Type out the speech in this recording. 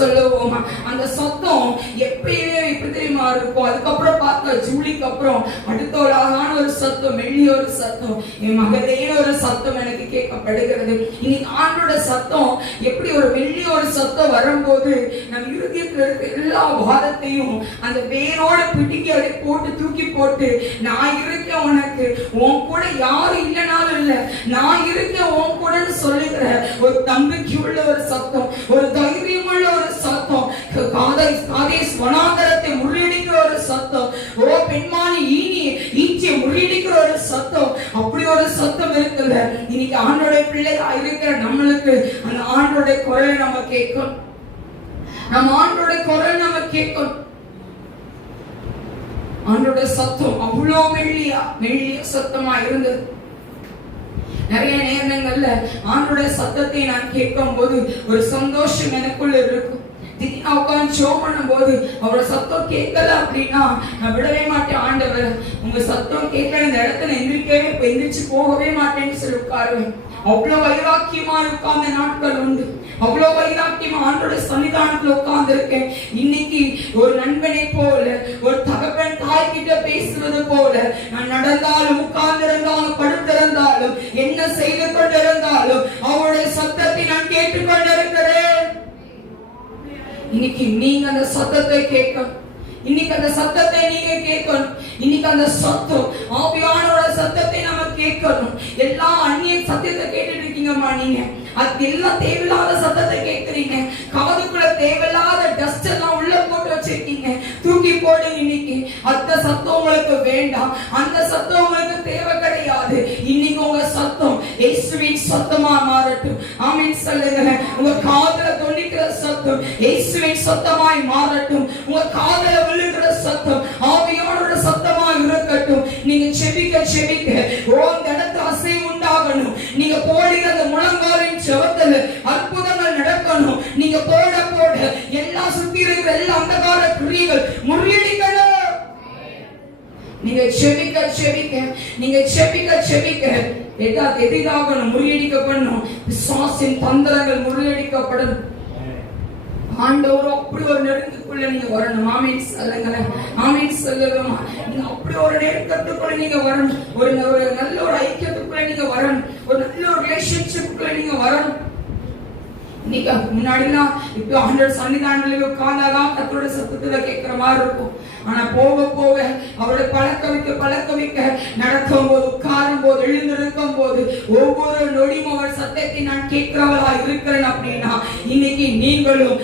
சொல்லுவோம். அந்த சத்தம் எப்பயுமே இப்படி தெரியுமா இருக்கும். அதுக்கப்புறம் பார்த்தா ஜூலிக்கு அப்புறம் அடுத்த ஒரு அழகான ஒரு சத்தம், மெல்லிய ஒரு சத்தம், என் மகதேன ஒரு சத்தம் எனக்கு கேட்கப்படுகிறது. இன்னைக்கு ஆண்டோட சத்தம் எப்படி ஒரு மெல்லிய ஒரு சத்தம் வரும்போது நம் இருதயத்தில் இருக்க எல்லா வாதத்தையும் அந்த வேரோட பிடிக்கி அதை போட்டு தூக்கி போட்டு, நான் இருக்கேன் உனக்கு, உன் கூட யாரும் இல்லைனாலும் இல்ல, நான் இருக்கேன் உன் கூடன்னு சொல்லுகிற ஒரு நம்பிக்கை உள்ள ஒரு சத்தம், ஒரு தைரியமுள்ள ஒரு சத்தம், காதேஸ் வனாந்தரத்தை முறியடிக்கிற ஒரு சத்தம், ஓ பெண்மானி ஈச்சியை முறியடிக்கிற ஒரு சத்தம், அப்படி ஒரு சத்தம் இருக்குல்ல. இன்னைக்கு ஆண்டோடைய பிள்ளையா இருக்கிற நம்மளுக்கு அந்த ஆண்டோடைய குரலை நம்ம கேட்கணும். நம்ம ஆண்டோடைய குரல் நம்ம கேட்கணும். ஆண்டோட சத்தம் அவ்வளோ மெல்லிய சத்தமா இருந்தது. நிறைய நேரங்கள்ல ஆண்டோட சத்தத்தை நான் கேட்கும் போது ஒரு சந்தோஷம் எனக்குள்ள இருக்கும். திடீர்னு உட்காந்து ஷோ பண்ணும் போது அவரோட சத்தம் கேட்கல அப்படின்னா நான் விடவே மாட்டேன். ஆண்டவர் உங்க சத்தம் கேட்கல, இந்த இடத்துல எந்திரிச்சு போகவே மாட்டேன்னு சொல்லி உட்காருவேன். அவ்வளவு வைராக்கியமா உட்கார்ந்த நாட்கள் உண்டு. அவ்வளவு வைராக்கியமா ஆண்டோட சன்னிதானத்துல உட்கார்ந்து இருக்கேன். இன்னைக்கு ஒரு நண்பனை போல, ஒரு தகப்பன் தாய் கிட்ட பேசுவது போல, நான் நடந்தாலும் உட்கார்ந்திருந்தாலும் படுத்திருந்தாலும் என்ன செய்து கொண்டிருந்தாலும் அவருடைய சத்தத்தை நான் கேட்டுக்கொண்டிருக்கிறேன். இன்னைக்கு நீங்க அந்த சத்தத்தை கேட்கணும். இன்னைக்கு அந்த சத்தத்தை நீங்க கேட்கணும். இன்னைக்கு அந்த சத்தம் ஆவியானவரோட சத்தத்தை நம்ம கேட்கணும். எல்லா அந்நிய சத்தத்தை கேட்டுட்டு இருக்கீங்கம்மா நீங்க. அது எல்லாம் தேவையில்லாத சத்தத்தை கேட்கறீங்க. காதுக்குள்ள தேவையில்லாத டஸ்ட் எல்லாம் உள்ள போட்டு வச்சிருக்கீங்க. தூக்கி போடுங்க இன்னைக்கு. அந்த சத்தம் உங்களுக்கு வேண்டாம். அந்த சத்தம் உங்களுக்கு தேவை கிடையாது. இன்னைக்கு உங்க சத்தம் இயேசுவின் சத்தமா மாறட்டும். ஆமென் சொல்லுங்க. உங்க காதுல தொனிக்கிற சத்தம் இயேசுவின் சத்தமாய் மாறட்டும். உங்க காதுல விழுகிற சத்தம் ஆவியானவரோட சத்தமா இருக்கட்டும். நீங்க செபிக்க இந்த இடத்துல அசைவு உண்டாகணும். நீங்க போடுகிற அந்த முழங்காலின் செவத்துல அற்புதங்கள் நடக்கணும். நீங்க போட எல்லா சுத்தி இருக்கிற எல்லா அந்தகார கிரியைகள் முறியடிக்கணும். நீங்க செபிக்க எதிராகணும், முறியடிக்கப்படணும். விசுவாசின் தந்திரங்கள் முறியடிக்கப்படணும். ஆண்டவர் அப்படி ஒரு நெருக்கத்துக்குள்ள நீங்க வரணும். ஆமென் சொல்லுங்களேன். ஆமென் சொல்லுங்கம்மா. நீங்க அப்படி ஒரு நெருக்கத்துக்குள்ள நீங்க வரணும். ஒரு நல்ல ஒரு ஐக்கியத்துக்குள்ள நீங்க வரணும். ஒரு நல்ல ஒரு ரிலேஷன்ஷிப்புக்குள்ள நீங்க வரணும். இன்னைக்கு முன்னாடிலாம் இப்போ ஆண்டவர் சன்னிதானத்துல உட்கார்ந்தாதான் கர்த்தரோட சத்தத்துல கேட்கிற மாதிரி இருக்கும். ஆனா போக அவரை பழக்க வைக்க நடக்கும் போது, உட்காரும் போது, எழுந்திருக்கும் போது ஒவ்வொரு நொடியும் அவர் சத்தத்தை நான் கேட்கிறவளா இருக்கிறேன் அப்படின்னா இன்னைக்கு நீங்களும்